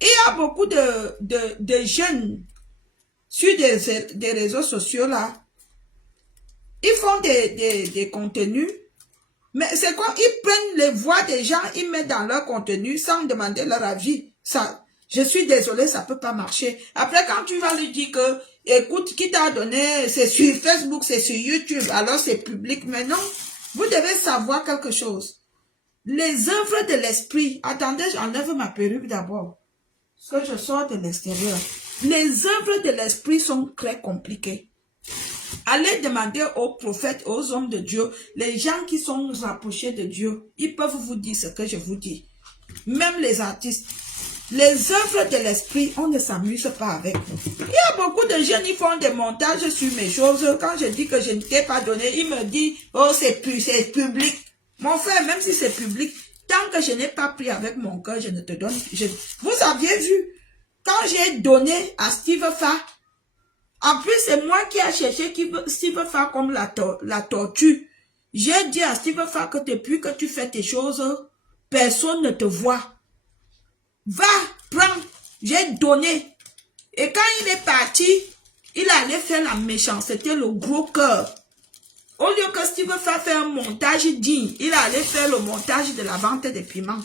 Il y a beaucoup de jeunes sur des réseaux sociaux là. Ils font des contenus. Mais c'est quoi? Ils prennent les voix des gens, ils mettent dans leur contenu sans demander leur avis. Ça, je suis désolée, ça peut pas marcher. Après, quand tu vas lui dire que, écoute, qui t'a donné, c'est sur Facebook, c'est sur YouTube, alors c'est public. Mais non, vous devez savoir quelque chose. Les œuvres de l'esprit, attendez, j'enlève ma perruque d'abord, parce que je sors de l'extérieur. Les œuvres de l'esprit sont très compliquées. Allez demander aux prophètes, aux hommes de Dieu, les gens qui sont rapprochés de Dieu, ils peuvent vous dire ce que je vous dis. Même les artistes. Les œuvres de l'esprit, on ne s'amuse pas avec. Il y a beaucoup de jeunes, ils font des montages sur mes choses. Quand je dis que je ne t'ai pas donné, ils me disent, oh c'est public. Mon frère, même si c'est public, tant que je n'ai pas pris avec mon cœur, je ne te donne. Vous aviez vu, quand j'ai donné à Steve Fa, en plus, c'est moi qui ai cherché Steve Fa comme la tortue. J'ai dit à Steve Fa que depuis que tu fais tes choses, personne ne te voit. Va, prends. J'ai donné. Et quand il est parti, il allait faire la méchanceté, le gros cœur. Au lieu que Steve Fa fait un montage digne, il allait faire le montage de la vente des piments.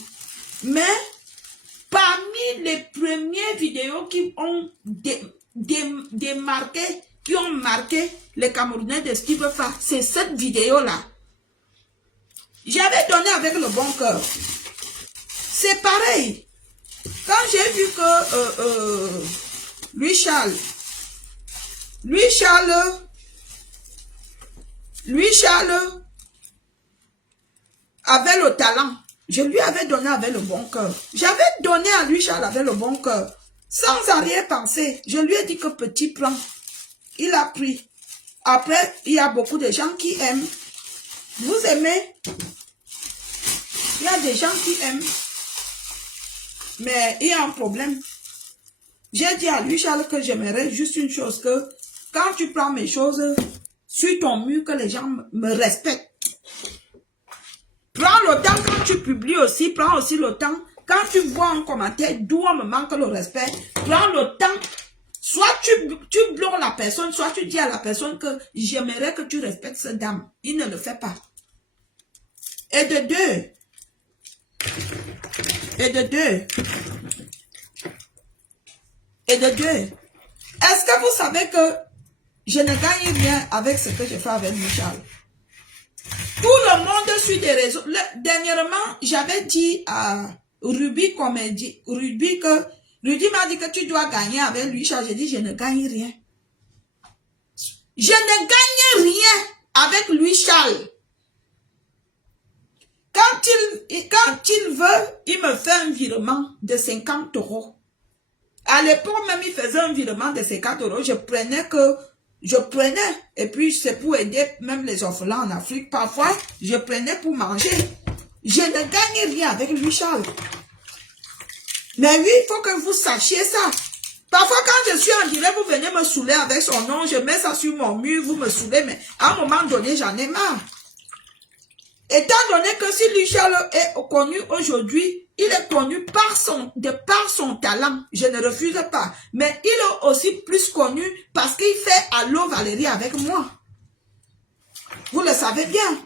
Mais, parmi les premières vidéos qui ont qui ont marqué les Camerounais de Steve Fa, c'est cette vidéo-là. J'avais donné avec le bon cœur. C'est pareil. Quand j'ai vu que Louis Charles avait le talent, je lui avais donné avec le bon cœur. J'avais donné à Louis Charles avec le bon cœur. Sans arrière-pensée, je lui ai dit que petit plan, il a pris. Après, il y a beaucoup de gens qui aiment. Vous aimez? Il y a des gens qui aiment. Mais il y a un problème. J'ai dit à lui, Charles, que j'aimerais juste une chose, que quand tu prends mes choses, sur ton mur, que les gens me respectent. Prends le temps quand tu publies aussi, prends aussi le temps. Quand tu vois un commentaire d'où on me manque le respect, prends le temps. Soit tu bloques la personne, soit tu dis à la personne que j'aimerais que tu respectes cette dame. Il ne le fait pas. Et de deux, est-ce que vous savez que je ne gagne rien avec ce que je fais avec Michel? Tout le monde sur des réseaux. Dernièrement, j'avais dit à Ruby Comédie, Ruby m'a dit que tu dois gagner avec lui. J'ai dit, je ne gagne rien. Je ne gagne rien avec Louis Charles. Quand il veut, il me fait un virement de 50 €. À l'époque même, il faisait un virement de 50 €. Je prenais, et puis c'est pour aider même les orphelins en Afrique. Parfois, je prenais pour manger. Je ne gagne rien avec Louis Charles. Mais oui, il faut que vous sachiez ça. Parfois, quand je suis en direct, vous venez me saouler avec son nom, je mets ça sur mon mur, vous me saoulez, mais à un moment donné, j'en ai marre. Étant donné que si Louis Charles est connu aujourd'hui, il est connu de par son talent, je ne refuse pas. Mais il est aussi plus connu parce qu'il fait Allô Valérie avec moi. Vous le savez bien.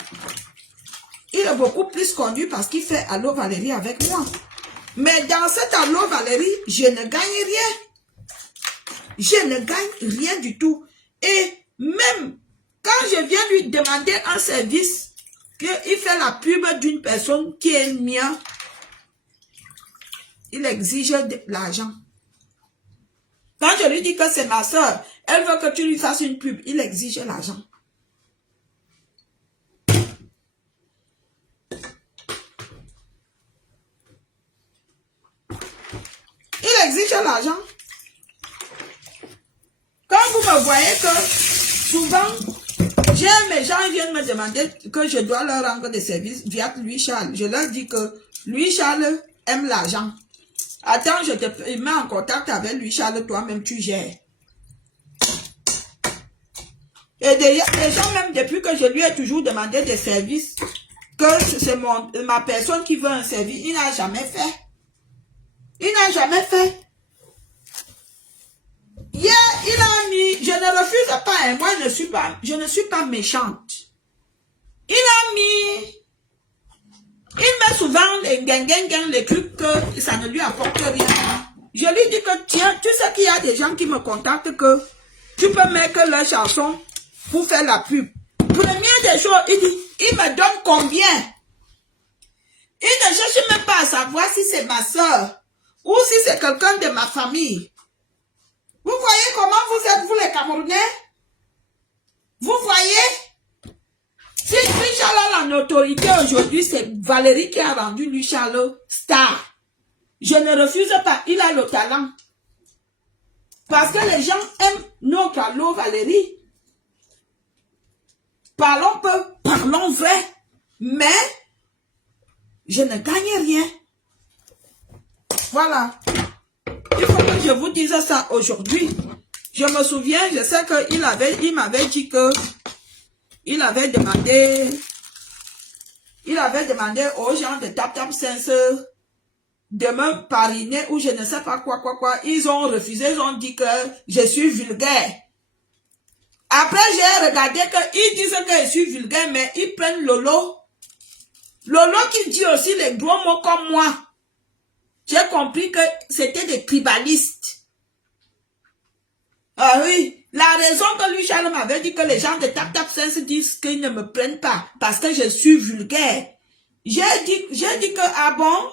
Il est beaucoup plus connu parce qu'il fait Allô Valérie avec moi. Mais dans cet Allô Valérie, je ne gagne rien. Je ne gagne rien du tout. Et même quand je viens lui demander un service, qu'il fait la pub d'une personne qui est mienne, il exige de l'argent. Quand je lui dis que c'est ma soeur, elle veut que tu lui fasses une pub, il exige l'argent. Il exige l'argent. Quand vous me voyez que souvent, mes gens viennent me demander que je dois leur rendre des services via Louis Charles. Je leur dis que Louis Charles aime l'argent. Attends, je te mets en contact avec Louis Charles, toi-même tu gères. Et des gens, même depuis que je lui ai toujours demandé des services, que c'est ma personne qui veut un service, il n'a jamais fait. Il n'a jamais fait. Hier, il a mis, je ne refuse pas, hein, moi je ne suis pas méchante. Il a mis, il met souvent les trucs que ça ne lui apporte rien. Je lui dis que tiens, tu sais qu'il y a des gens qui me contactent que tu peux mettre leur chanson pour faire la pub. Première des choses, il dit, il me donne combien? Il ne cherche même pas à savoir si c'est ma soeur ou si c'est quelqu'un de ma famille. Vous voyez comment vous êtes, vous les Camerounais? Vous voyez? Si Louis Charles a la notoriété aujourd'hui, c'est Valérie qui a rendu Louis Charles star. Je ne refuse pas, il a le talent. Parce que les gens aiment notre allo Valérie. Parlons peu, parlons vrai. Mais, je ne gagne rien. Voilà. Il faut que je vous dise ça aujourd'hui. Je me souviens, je sais qu'il m'avait dit que il avait demandé aux gens de Tap Tap Sense de me parrainer ou je ne sais pas quoi. Ils ont refusé, ils ont dit que je suis vulgaire. Après, j'ai regardé qu'ils disent que je suis vulgaire, mais ils prennent Lolo. Lolo qui dit aussi les gros mots comme moi. J'ai compris que c'était des tribalistes. Ah oui, la raison que lui, Charles m'avait dit que les gens de Tap Tap Sense disent qu'ils ne me prennent pas parce que je suis vulgaire. J'ai dit que, ah bon,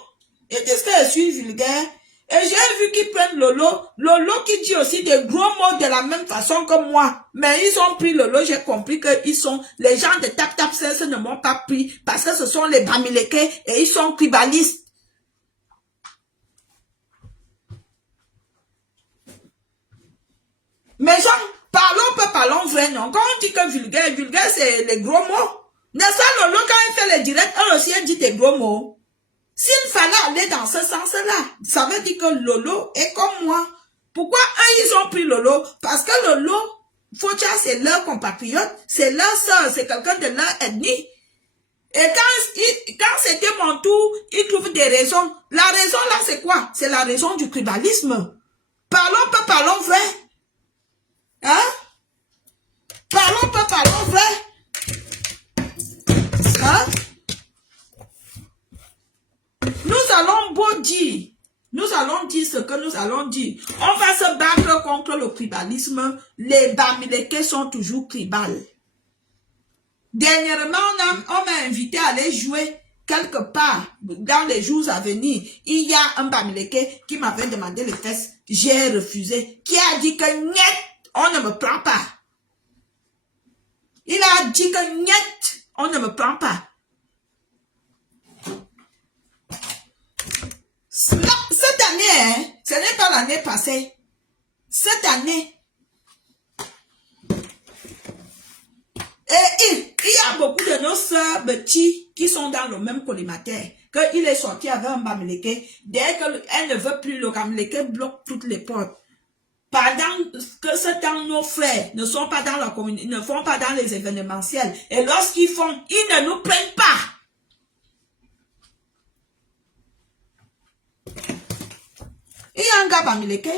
et disent que je suis vulgaire. Et j'ai vu qu'ils prennent Lolo. Lolo qui dit aussi des gros mots de la même façon que moi. Mais ils ont pris Lolo, j'ai compris que les gens de Tap Tap Sense ne m'ont pas pris parce que ce sont les Bamileke et ils sont tribalistes. Mais gens, parlons vrai, non. Quand on dit que vulgaire, c'est les gros mots. N'est-ce pas, Lolo, quand il fait les directs, elle aussi, elle dit des gros mots. S'il fallait aller dans ce sens-là, ça veut dire que Lolo est comme moi. Pourquoi eux, ils ont pris Lolo? Parce que Lolo, Focha, c'est leur compatriote, c'est leur soeur, c'est quelqu'un de leur ethnie. Et quand c'était mon tour, ils trouvent des raisons. La raison là, c'est quoi? C'est la raison du tribalisme. Parlons vrai. Hein? Parlons vrai. Hein? Nous allons nous allons dire ce que nous allons dire. On va se battre contre le tribalisme. Les Bamileke sont toujours tribales. Dernièrement, on m'a invité à aller jouer quelque part dans les jours à venir. Il y a un Bamileke qui m'avait demandé les fesses. J'ai refusé. Qui a dit que net, on ne me prend pas. Il a dit que net, on ne me prend pas. Cette année, hein, ce n'est pas l'année passée. Cette année. Et il y a beaucoup de nos sœurs petits qui sont dans le même collimateur. Qu'il est sorti avec un Bamileke. Dès qu'elle ne veut plus, le Bamileke bloque toutes les portes. Pendant que ce temps, nos frères ne sont pas dans la communauté, ne font pas dans les événementiels. Et lorsqu'ils font, ils ne nous prennent pas. Il y a un gars Bamileke.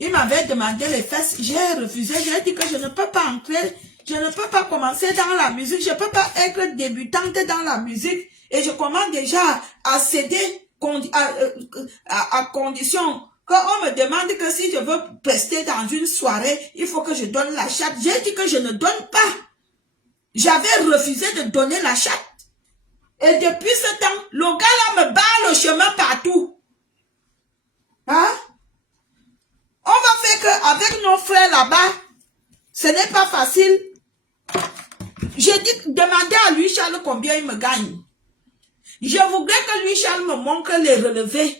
Il m'avait demandé les fesses. J'ai refusé. J'ai dit que je ne peux pas entrer. Je ne peux pas commencer dans la musique. Je ne peux pas être débutante dans la musique. Et je commence déjà à céder à condition qu'on me demande que si je veux rester dans une soirée, il faut que je donne la chatte. J'ai dit que je ne donne pas. J'avais refusé de donner la chatte. Et depuis ce temps, le gars là me barre le chemin partout. Hein? On va faire qu'avec nos frères là-bas, ce n'est pas facile. J'ai dit, demandez à lui Charles combien il me gagne. Je voudrais que lui Charles me montre les relevés.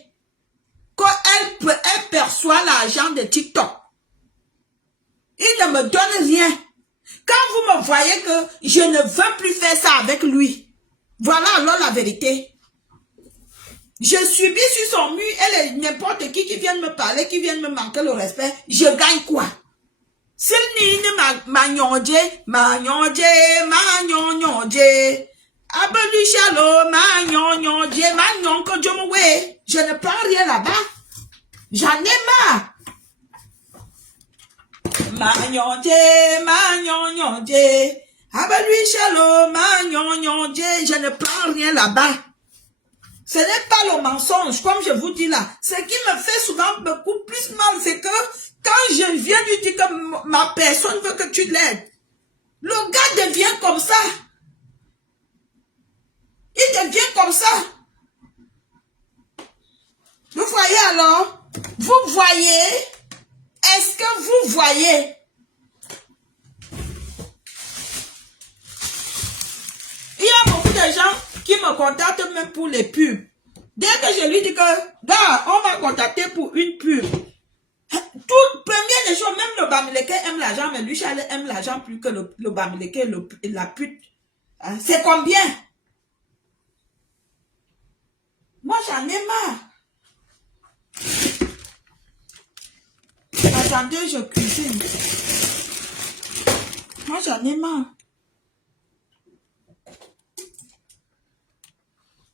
Qu'elle perçoit l'argent de TikTok. Il ne me donne rien. Quand vous me voyez que je ne veux plus faire ça avec lui, voilà alors la vérité. Je subis sur son mur et n'importe qui vienne me parler, qui vienne me manquer le respect, je gagne quoi? S'il n'y ma nyonje, abelu chalo, ma nyonje, ma nyonko jomwe. Je ne prends rien là-bas. J'en ai marre. Je ne prends rien là-bas. Ce n'est pas le mensonge, comme je vous dis là. Ce qui me fait souvent beaucoup plus mal, c'est que quand je viens lui dire que ma personne veut que tu l'aides, le gars devient comme ça. Il devient comme ça. Vous voyez alors? Vous voyez? Est-ce que vous voyez? Il y a beaucoup de gens qui me contactent même pour les pubs. Dès que je lui dis que, gars, on va contacter pour une pub. Première des choses, même le Bamileke aime l'argent, mais lui, Charles aime l'argent plus que le Bamileke et la pute. Hein? C'est combien? Moi, j'en ai marre. Attendez, je cuisine. Moi, j'en ai marre.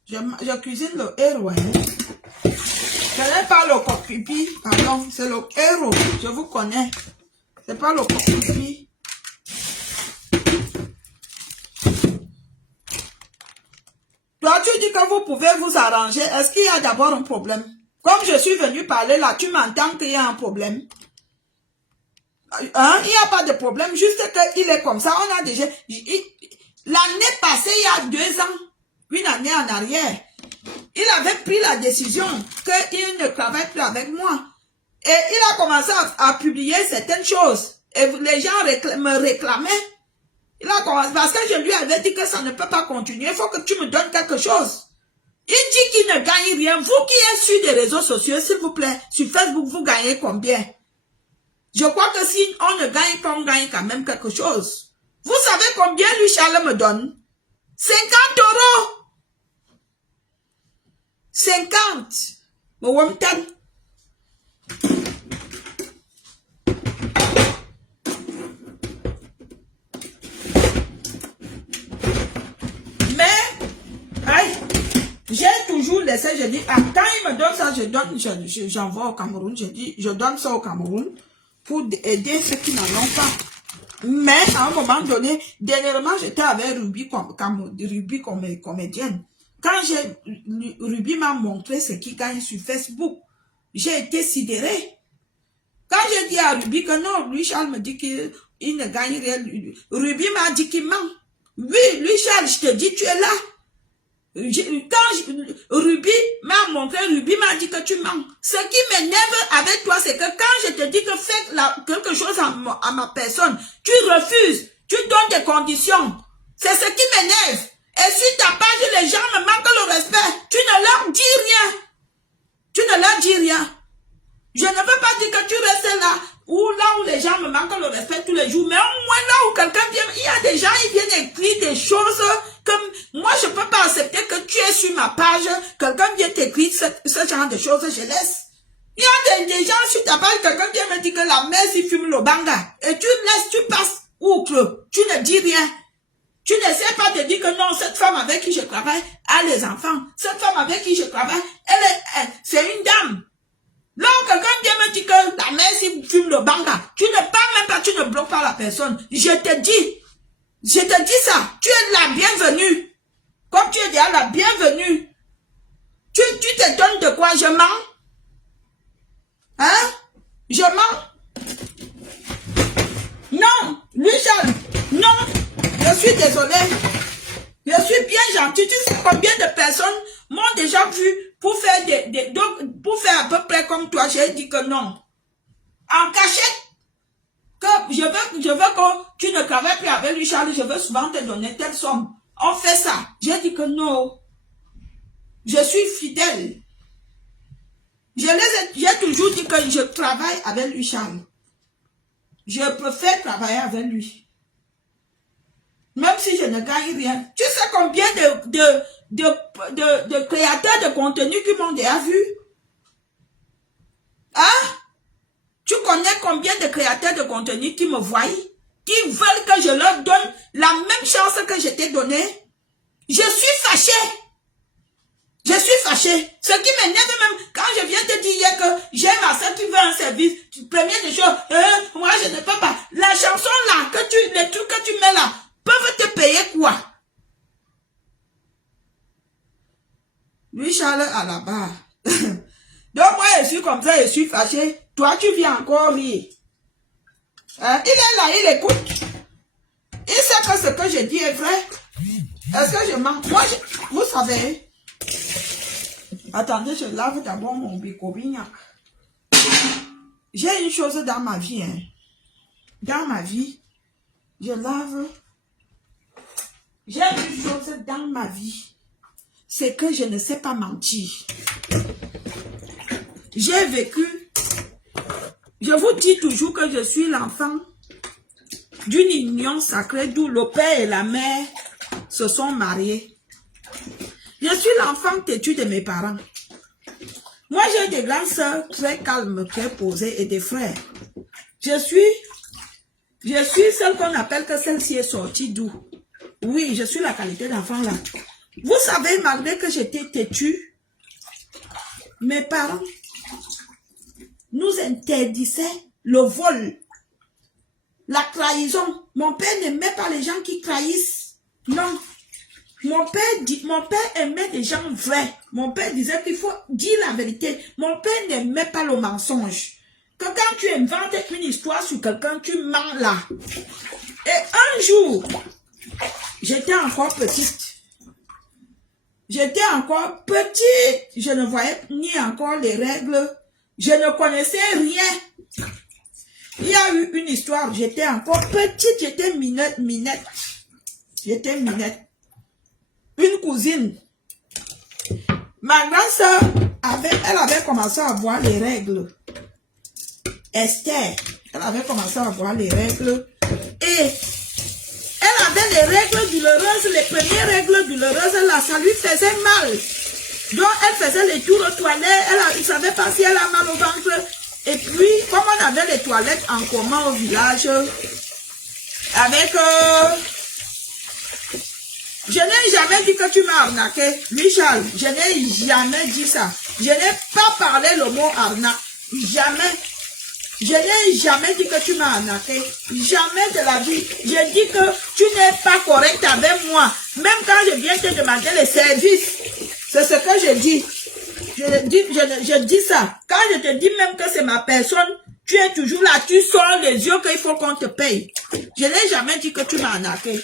Je cuisine le héros. Hein. Ce n'est pas le coquipi, pardon, c'est le héros. Je vous connais. C'est pas le coquipi. Toi, tu dis que vous pouvez vous arranger. Est-ce qu'il y a d'abord un problème? Comme je suis venu parler là, tu m'entends qu'il y a un problème. Hein? Il n'y a pas de problème, juste qu'il est comme ça. On a déjà... L'année passée, il y a 2 ans, une année en arrière, il avait pris la décision qu'il ne travaille plus avec moi. Et il a commencé à publier certaines choses. Et les gens me réclamaient. Il a commencé, parce que je lui avais dit que ça ne peut pas continuer. Il faut que tu me donnes quelque chose. Il dit qu'il ne gagne rien. Vous qui êtes sur des réseaux sociaux, s'il vous plaît, sur Facebook, vous gagnez combien? Je crois que si on ne gagne pas, on gagne quand même quelque chose. Vous savez combien lui, Charles, me donne? 50 €. 50. Mais, aïe, j'ai toujours laissé, je dis, ah, quand il me donne ça, j'envoie au Cameroun, je dis, je donne ça au Cameroun pour aider ceux qui n'en ont pas. Mais, à un moment donné, dernièrement, j'étais avec Ruby comme comédienne. Quand Ruby m'a montré ce qu'il gagne sur Facebook, j'ai été sidérée. Quand j'ai dit à Ruby que non, lui, Charles me dit qu'il ne gagne rien, Ruby m'a dit qu'il ment. Oui, lui, Charles, je te dis, tu es là. Quand Ruby m'a montré, Ruby m'a dit que tu mens. Ce qui m'énerve avec toi, c'est que quand je te dis que fais quelque chose à ma personne, tu refuses, tu donnes des conditions. C'est ce qui m'énerve. Et sur ta page, les gens me manquent le respect. Tu ne leur dis rien. Tu ne leur dis rien. Je ne veux pas dire que tu restes là où les gens me manquent le respect tous les jours, mais au moins là où quelqu'un vient, il y a des gens, ils viennent écrire des choses comme, moi je ne peux pas accepter que tu es sur ma page, quelqu'un vient t'écrire ce genre de choses, je laisse. Il y a des gens sur ta page, quelqu'un vient me dire que la mère s'y fume le banga, et tu laisses, tu passes outre, tu ne dis rien. Tu n'essaies pas de dire que non, cette femme avec qui je travaille a les enfants, cette femme avec qui je travaille, c'est une dame. Là où quelqu'un vient me dire que la mère s'y fume le banga, tu ne parles même pas, tu ne bloques pas la personne. Je te dis ça, tu es la bienvenue. Comme tu es déjà la bienvenue. Tu te donnes de quoi? Je mens? Hein? Je mens? Non, lui Charles, non, je suis désolé. Je suis bien gentil. Tu sais combien de personnes m'ont déjà vu pour faire pour faire à peu près comme toi. J'ai dit que non. En cachette, que je veux que tu ne travailles plus avec lui, Charles. Je veux souvent te donner telle somme. On fait ça. J'ai dit que non. Je suis fidèle. J'ai toujours dit que je travaille avec lui, Charles. Je préfère travailler avec lui. Même si je ne gagne rien. Tu sais combien de créateurs de contenu qui m'ont déjà vu? Hein? Tu connais combien de créateurs de contenu qui me voient? Qui veulent que je leur donne la même chance que je t'ai donnée? Je suis fâchée. Je suis fâchée. Ce qui m'énerve même, quand je viens te dire hier que j'ai ma soeur qui veut un service, première des choses, moi je ne peux pas. La chanson là, les trucs que tu mets là, peuvent te payer quoi? Lui, Charles, à la barre. Donc moi, je suis comme ça, je suis fâchée. Toi, tu viens encore rire. Hein? Il est là, il écoute. Il sait que ce que je dis est vrai. Est-ce que je mens? Moi, vous savez. Attendez, je lave d'abord mon bicobignac. J'ai une chose dans ma vie. Hein. Dans ma vie, je lave. J'ai une chose dans ma vie. C'est que je ne sais pas mentir. J'ai vécu. Je vous dis toujours que je suis l'enfant d'une union sacrée d'où le père et la mère se sont mariés. Je suis l'enfant têtu de mes parents. Moi, j'ai des grandes sœurs très calmes, très posées et des frères. Je suis celle qu'on appelle que celle-ci est sortie d'où. Oui, je suis la qualité d'enfant là. Vous savez, malgré que j'étais têtu, mes parents nous interdisaient le vol, la trahison. Mon père n'aimait pas les gens qui trahissent. Non. Mon père aimait des gens vrais. Mon père disait qu'il faut dire la vérité. Mon père n'aimait pas le mensonge. Que quand tu inventes une histoire sur quelqu'un, tu mens là. Et un jour, j'étais encore petite. J'étais encore petite. Je ne voyais ni encore les règles. Je ne connaissais rien. Il y a eu une histoire. J'étais encore petite. J'étais minette. J'étais minette. Une cousine. Ma grande soeur, elle avait commencé à voir les règles. Esther, elle avait commencé à voir les règles. Et elle avait les règles douloureuses, les premières règles douloureuses, là, ça lui faisait mal. Donc, elle faisait les tours aux toilettes, elle ne savait pas si elle a mal au ventre. Et puis, comme on avait les toilettes en commun au village, avec... je n'ai jamais dit que tu m'as arnaqué. Lui, Charles, je n'ai jamais dit ça. Je n'ai pas parlé le mot arnaque. Jamais. Je n'ai jamais dit que tu m'as arnaqué. Jamais de la vie. Je dis que tu n'es pas correct avec moi. Même quand je viens te demander les services. C'est ce que je dis. Je dis ça. Quand je te dis même que c'est ma personne, tu es toujours là. Tu sors les yeux qu'il faut qu'on te paye. Je n'ai jamais dit que tu m'as arnaqué.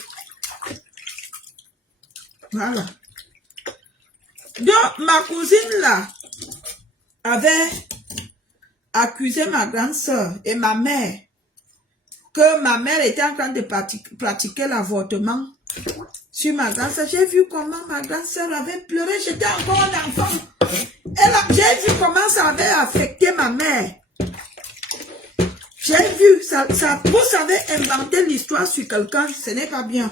Voilà. Donc, ma cousine là avait accusé ma grande soeur et ma mère que ma mère était en train de pratiquer l'avortement sur ma grande soeur. J'ai vu comment ma grande soeur avait pleuré. J'étais encore un enfant. J'ai vu comment ça avait affecté ma mère. J'ai vu, ça, vous savez, inventer l'histoire sur quelqu'un, ce n'est pas bien.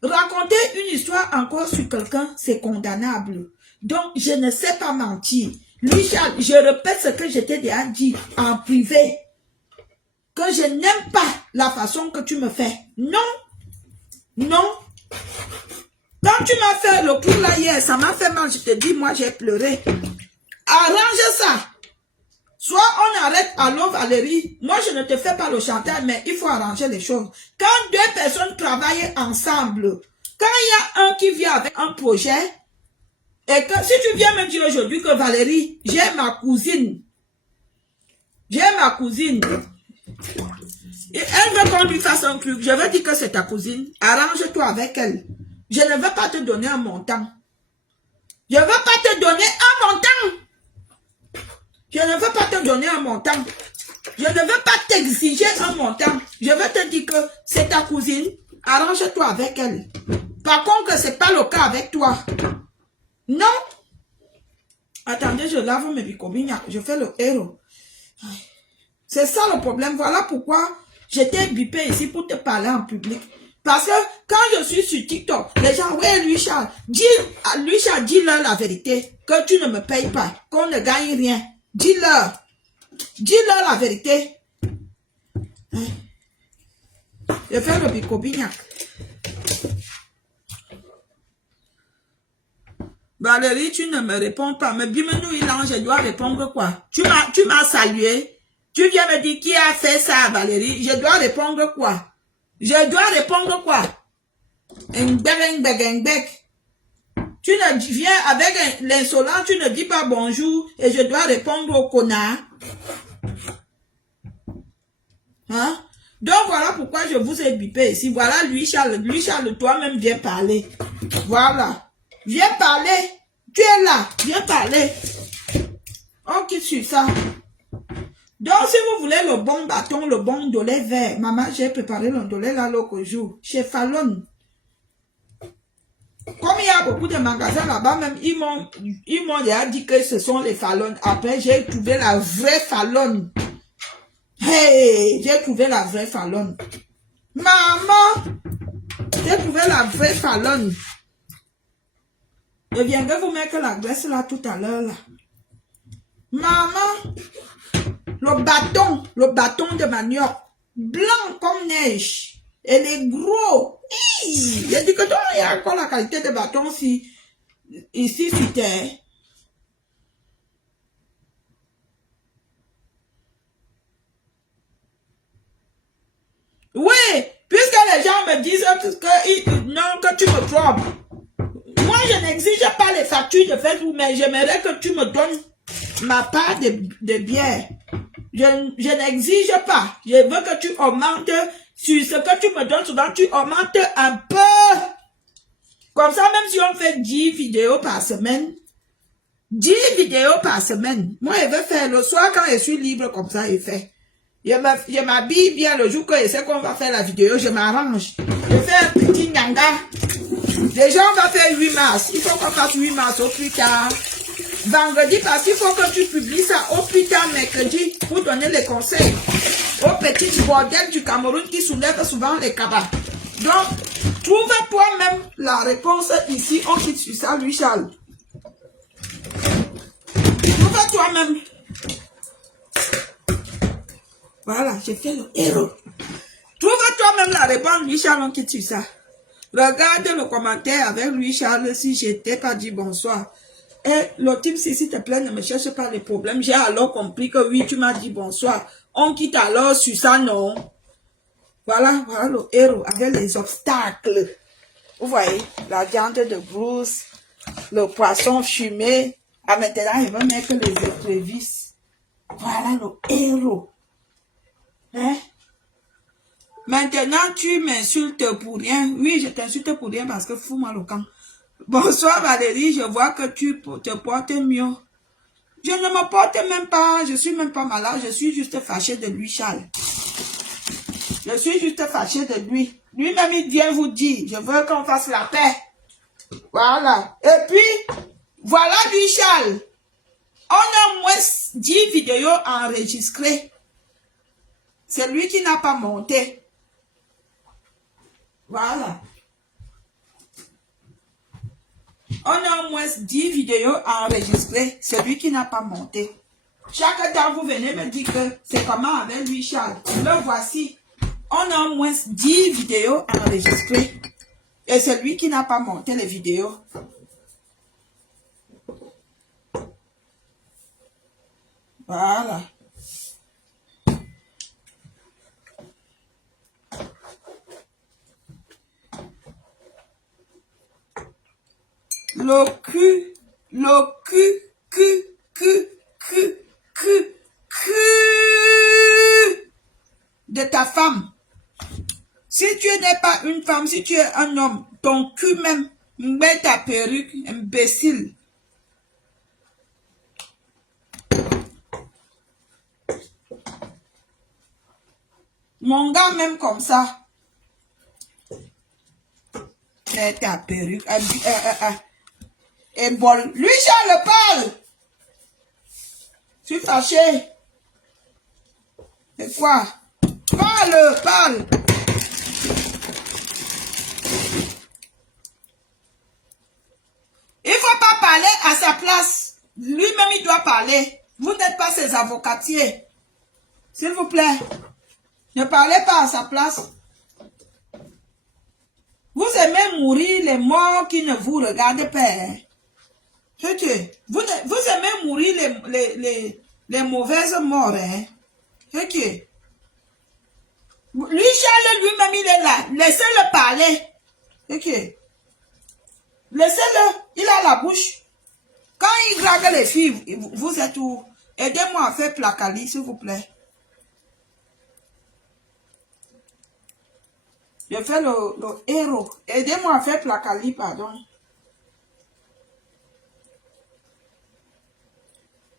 Raconter une histoire encore sur quelqu'un, c'est condamnable. Donc, je ne sais pas mentir. Lui, Charles, je répète ce que je t'ai déjà dit en privé. Que je n'aime pas la façon que tu me fais. Non. Non. Quand tu m'as fait le coup là hier, ça m'a fait mal. Je te dis, moi, j'ai pleuré. Arrange ça. Soit on arrête Allô Valérie. Moi, je ne te fais pas le chantage, mais il faut arranger les choses. Quand deux personnes travaillent ensemble, quand il y a un qui vient avec un projet, et que si tu viens me dire aujourd'hui que Valérie, j'ai ma cousine. Et elle veut qu'on lui fasse un truc. Je veux dire que c'est ta cousine. Arrange-toi avec elle. Je ne veux pas te donner un montant. Je ne veux pas te donner un montant. Je ne veux pas te donner un montant. Je ne veux pas t'exiger un montant. Je veux te dire que c'est ta cousine. Arrange-toi avec elle. Par contre, ce n'est pas le cas avec toi. Non. Attendez, je lave mes bicobignacs. Je fais le héros. C'est ça le problème. Voilà pourquoi j'étais bipé ici pour te parler en public. Parce que quand je suis sur TikTok, les gens, ouais, lui Charles, dis-leur la vérité. Que tu ne me payes pas. Qu'on ne gagne rien. Dis-leur. Dis-leur la vérité. Je fais le bicobignac. Valérie, tu ne me réponds pas. Mais Bimenou, je dois répondre quoi? Tu m'as salué. Tu viens me dire qui a fait ça, Valérie. Je dois répondre quoi? Je dois répondre quoi? Tu ne viens avec l'insolent, tu ne dis pas bonjour et je dois répondre au connard. Hein? Donc voilà pourquoi je vous ai bipé ici. Voilà lui Charles, toi-même viens parler. Voilà. Viens parler. Tu es là. Viens parler. On quitte sur ça. Donc si vous voulez le bon bâton, le bon dolé vert. Maman, j'ai préparé le dolé là l'autre jour. Chez Fallon. Comme il y a beaucoup de magasins là-bas, même, ils m'ont déjà dit que ce sont les Fallon. Après, j'ai trouvé la vraie Fallon. Hey, j'ai trouvé la vraie Fallon. Maman, j'ai trouvé la vraie Fallon. Je viendrai vous mettre la graisse là tout à l'heure là. Maman, le bâton de manioc, blanc comme neige. Elle est gros. J'ai dit que toi, il y a encore la qualité de bâton ici sur terre. Oui, puisque les gens me disent que tu me trompes. Moi, je n'exige pas les factures de Facebook, mais j'aimerais que tu me donnes ma part de bière. Je n'exige pas. Je veux que tu augmentes sur ce que tu me donnes souvent, tu augmentes un peu. Comme ça, même si on fait 10 vidéos par semaine, 10 vidéos par semaine, moi, je veux faire le soir quand je suis libre comme ça, je fais. Je m'habille bien le jour que je sais qu'on va faire la vidéo, je m'arrange. Je fais un petit nyanga. Déjà, on va faire 8 mars. Il faut qu'on fasse 8 mars au plus tard. Vendredi, parce qu'il faut que tu publies ça au plus tard mercredi pour donner les conseils aux petits bordels du Cameroun qui soulèvent souvent les cabas. Donc, trouve toi-même la réponse ici. On quitte sur ça, lui, Charles. Trouve toi-même. Voilà, j'ai fait le héros. Trouve toi-même la réponse, lui, Charles, on quitte sur ça. Regarde le commentaire avec lui, Charles, si je t'ai pas dit bonsoir. Et le type, s'il te plaît, ne me cherche pas les problèmes. J'ai alors compris que oui, tu m'as dit bonsoir. On quitte alors sur ça, non. Voilà le héros avec les obstacles. Vous voyez, la viande de brousse, le poisson fumé. Ah, maintenant, il va mettre les écrevisses. Voilà le héros. Hein? Maintenant, tu m'insultes pour rien. Oui, je t'insulte pour rien parce que fous-moi le camp. Bonsoir Valérie, je vois que tu te portes mieux. Je ne me porte même pas, je suis même pas malade, je suis juste fâchée de lui, Charles. Je suis juste fâchée de lui. Lui-même, il vient vous dire, je veux qu'on fasse la paix. Voilà. Et puis, voilà lui, Charles. On a moins 10 vidéos enregistrées. C'est lui qui n'a pas monté. Voilà. On a au moins 10 vidéos enregistrées. Celui qui n'a pas monté. Chaque temps, vous venez me dire que c'est comment avec lui, Charles. Le voici. On a au moins 10 vidéos enregistrées. Et celui qui n'a pas monté les vidéos. Voilà. Le cul de ta femme. Si tu n'es pas une femme, si tu es un homme, ton cul même, mets ta perruque, imbécile. Mon gars même comme ça. Mets ta perruque. Et bol. Lui, Charles parle. Tu es fâché. Et quoi? Parle. Il ne faut pas parler à sa place. Lui-même, il doit parler. Vous n'êtes pas ses avocatiers. S'il vous plaît. Ne parlez pas à sa place. Vous aimez mourir les morts qui ne vous regardent pas. Ok. Vous aimez mourir les mauvaises morts, hein? Ok. Lui, Charles, lui-même, il est là. Laissez-le parler. Ok. Laissez-le. Il a la bouche. Quand il drague les filles, vous êtes où? Aidez-moi à faire Placali, s'il vous plaît. Je fais le héros. Aidez-moi à faire Placali, pardon.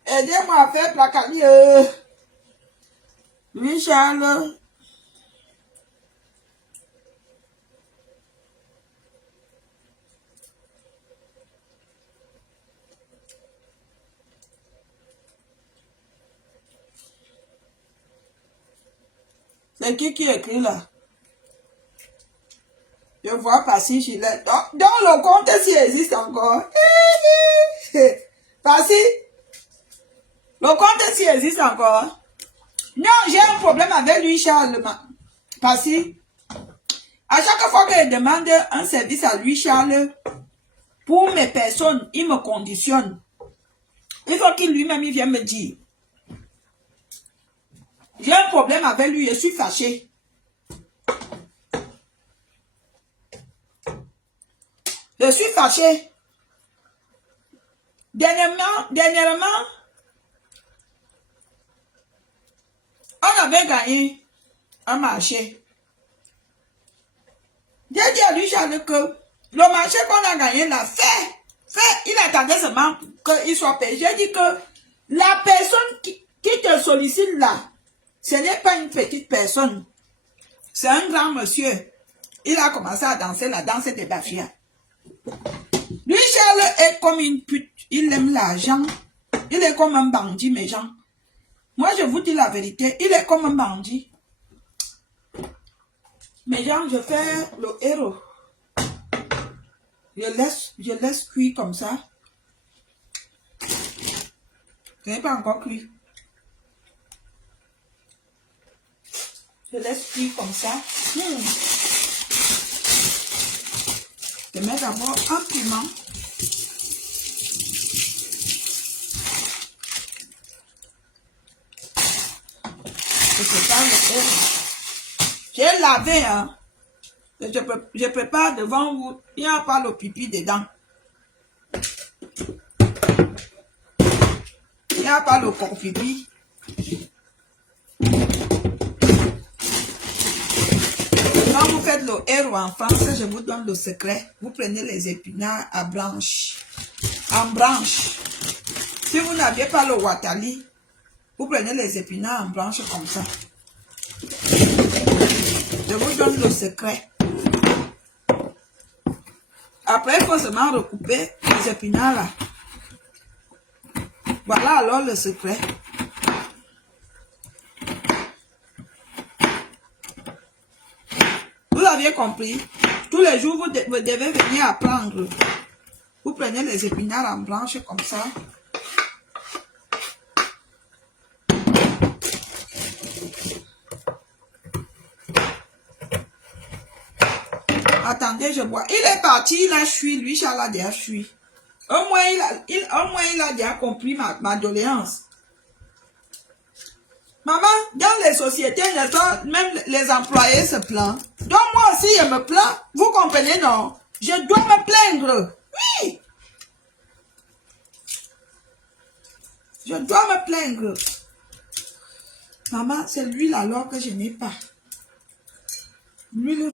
Aidez-moi à faire Placali. Lui, Charles. C'est qui écrit là? Je vois passer Gillette. Dans le compte, s'il existe encore. Passi, le compte, s'il existe encore. Non, j'ai un problème avec lui, Charles. Passi, à chaque fois que je demande un service à lui, Charles, pour mes personnes, il me conditionne. Il faut qu'il lui-même vienne me dire. J'ai un problème avec lui, je suis fâché. Je suis fâché. Dernièrement, on avait gagné un marché. J'ai dit à lui, Charles, que le marché qu'on a gagné là, il attendait seulement qu'il soit payé. J'ai dit que la personne qui te sollicite là, ce n'est pas une petite personne. C'est un grand monsieur. Il a commencé à danser la danse des Bafia. Lui, Charles est comme une pute. Il aime l'argent. Il est comme un bandit, mes gens. Moi, je vous dis la vérité. Il est comme un bandit. Mes gens, je fais le héros. Je laisse cuire comme ça. Ce n'est pas encore cuit. Je laisse cuire comme ça. Je mets d'abord un piment. Je prépare le héros. J'ai lavé, hein. Je prépare devant vous. Il n'y a pas le pipi dedans. Il n'y a pas le pipi. Quand vous faites le héros en France, je vous donne le secret. Vous prenez les épinards à branches. En branche. Si vous n'avez pas le Watali, vous prenez les épinards en branche comme ça. Je vous donne le secret. Après, il faut seulement recouper les épinards là. Voilà alors le secret. Vous aviez compris? Tous les jours, vous devez venir apprendre. Vous prenez les épinards en branche comme ça. Attendez, je vois. Il est parti, il a fui. Lui, Charles a déjà fui. Au moins, il a déjà compris ma doléance. Maman, dans les sociétés, même les employés se plaignent. Donc moi aussi, je me plains. Vous comprenez, non? Je dois me plaindre. Oui. Je dois me plaindre. Maman, c'est l'huile alors que je n'ai pas. L'huile